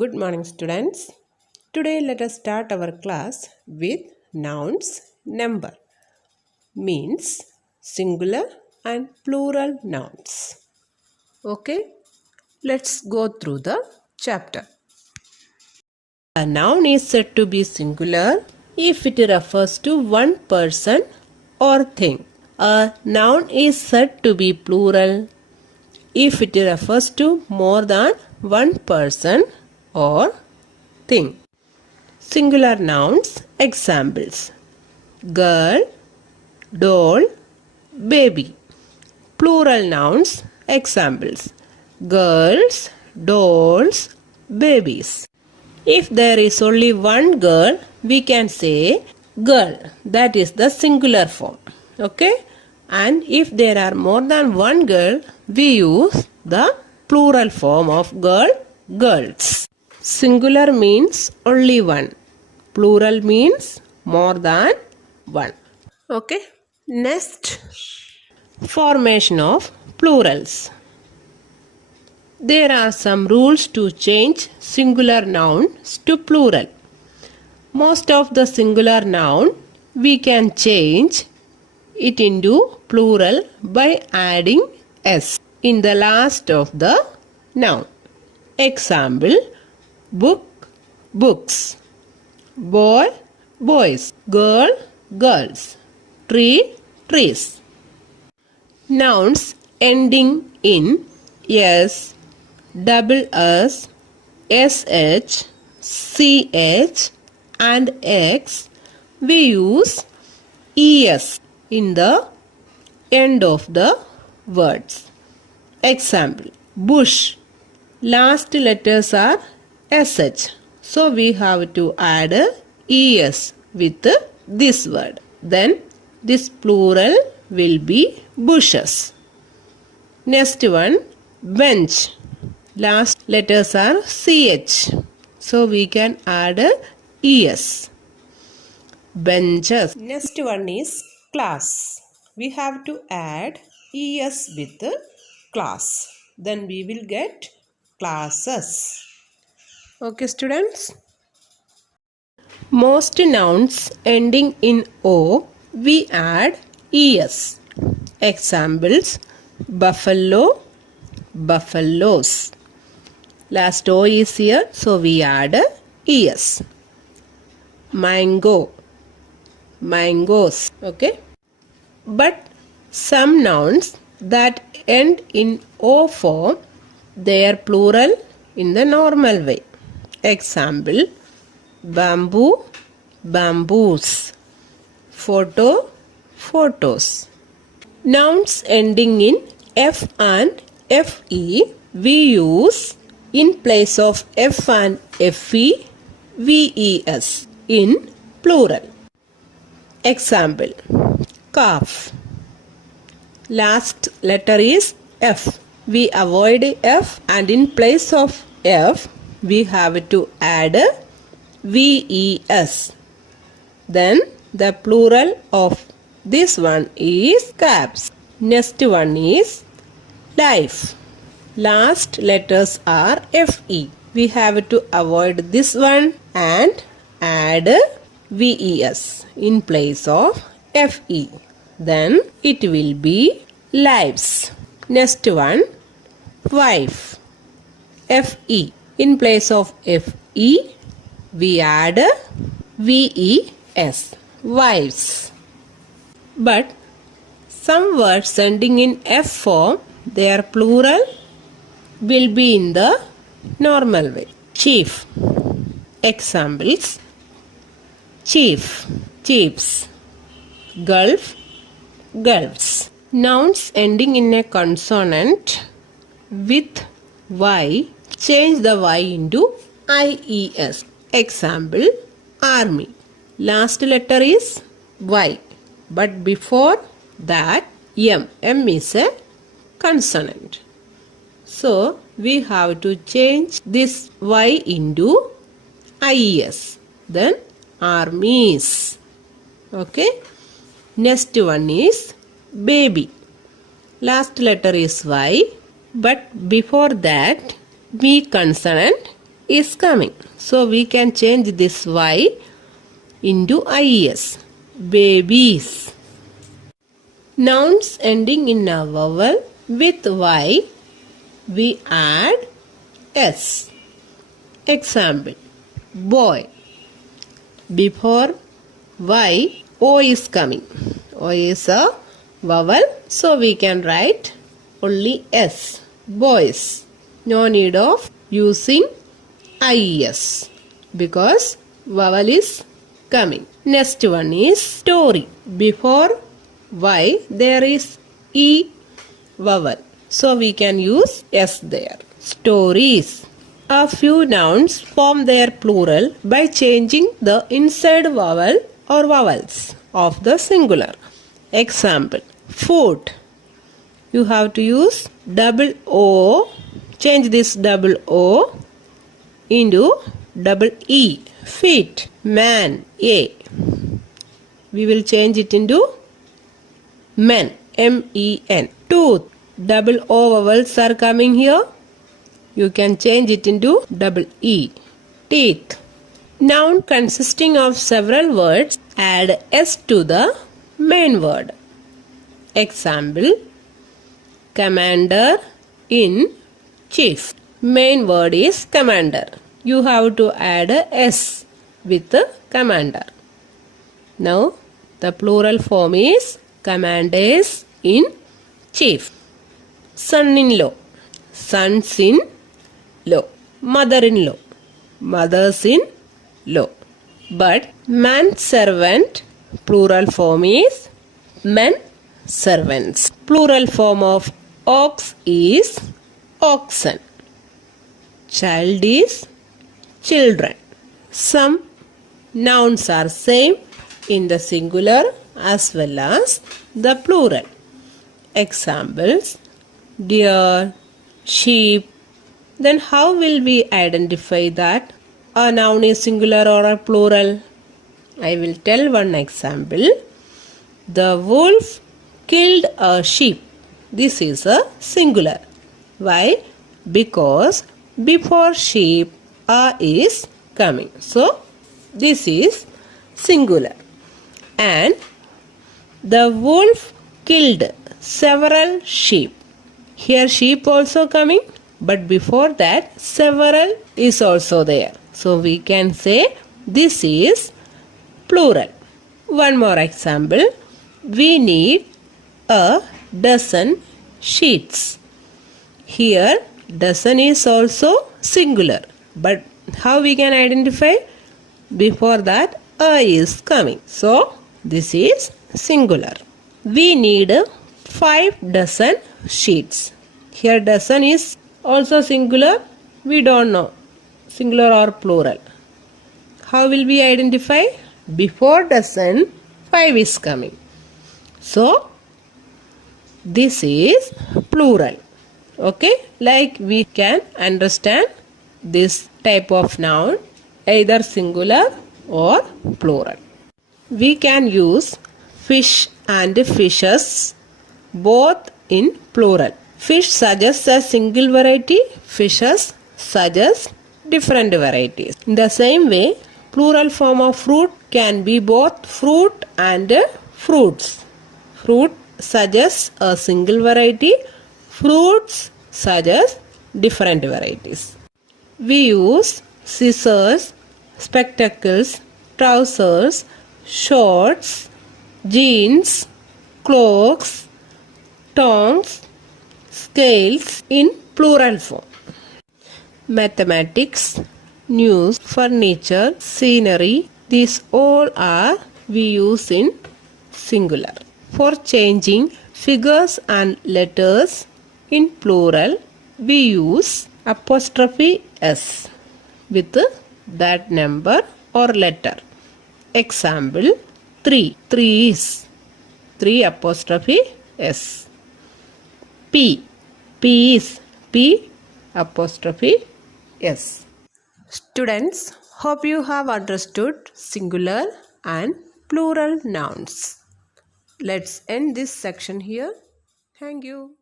Good morning, students. Today let us start our class with nouns number means singular and plural nouns. Okay, let's go through the chapter. A noun is said to be singular if it refers to one person or thing. A noun is said to be plural if it refers to more than one person or thing. Singular nouns examples: girl, doll, baby. Plural nouns examples: girls, dolls, babies. If there is only one girl, we can say girl. That is the singular form. Okay? And if there are more than one girl, we use the plural form of girl, girls. Singular means only one. Plural means more than one. Okay. Next, formation of plurals. There are some rules to change singular nouns to plural. Most of the singular noun we can change it into plural by adding s in the last of the noun. Example: book, books. Boy, boys. Girl, girls. Tree, trees. Nouns ending in s, double s, sh, ch and x, we use es in the end of the words. Example: bush. Last letters are sh. So we have to add es with this word. Then this plural will be bushes. Next one, bench. Last letters are ch. So we can add es. Benches. Next one is class. We have to add es with class. Then we will get classes. Okay, students. Most nouns ending in o, we add es. Examples: buffalo, buffaloes. Last o is here, so we add es. Mango, mangoes. Okay. But some nouns that end in o form, they are plural in the normal way. Example: bamboo, bamboos. Photo, photos. Nouns ending in f and fe, we use in place of f and fe, ves in plural. Example: calf. Last letter is f. We avoid f and in place of f, we have to add ves. Then the plural of this one is calves. Next one is life. Last letters are fe. We have to avoid this one and add ves in place of fe. Then it will be lives. Next one, wife. fe. In place of fe, we add ves. Wives. But some words ending in f form, their plural will be in the normal way. Chief. Examples: chief, chiefs. Gulf, gulfs. Nouns ending in a consonant with y, change the y into ies. Example: army. Last letter is y, but before that m is a consonant. So we have to change this y into ies. Then armies. Okay. Next one is baby. Last letter is y, but before that B consonant is coming. So we can change this Y into IES. Babies. Nouns ending in a vowel with Y, we add S. Example, boy. Before Y, O is coming. O is a vowel, so we can write only S. Boys. No need of using IES because vowel is coming. Next one is story. Before Y, there is E vowel, so we can use S there. Stories. A few nouns form their plural by changing the inside vowel or vowels of the singular. Example, food. You have to use double O, change this double O into double E. Feet. Man, A. We will change it into men, MEN. Tooth. Double O vowels are coming here. You can change it into double E. Teeth. Noun consisting of several words, add S to the main word. Example, commander in chief. Main word is commander. You have to add a S with the commander. Now, the plural form is commanders in chief. Son-in-law, sons-in-law. Mother-in-law, mothers-in-law. But man-servant, plural form is men-servants. Plural form of ox is oxen. Child is children. Some nouns are same in the singular as well as the plural. Examples, deer, sheep. Then how will we identify that a noun is singular or a plural? I will tell one example. The wolf killed a sheep. This is a singular. Why? Because before sheep a is coming. So this is singular. And the wolf killed several sheep. Here sheep also coming, but before that several is also there. So we can say this is plural. One more example. We need a dozen sheets. Here dozen is also singular, but how we can identify? Before that a is coming. So this is singular. We need 5 dozen sheets. Here dozen is also singular. We don't know singular or plural. How will we identify? Before dozen 5 is coming. So this is plural. Okay, like we can understand this type of noun either singular or plural. We can use fish and fishes both in plural. Fish suggests a single variety, fishes suggest different varieties. In the same way, plural form of fruit can be both fruit and fruits. Fruit suggests a single variety, fruits suggest different varieties. We use scissors, spectacles, trousers, shorts, jeans, cloaks, tongs, scales in plural form. Mathematics, news, furniture, scenery, these all are we use in singular. For changing figures and letters in plural, we use apostrophe S with that number or letter. Example, 3. 3 is 3 apostrophe S. P. P is P apostrophe S. Students, hope you have understood singular and plural nouns. Let's end this section here. Thank you.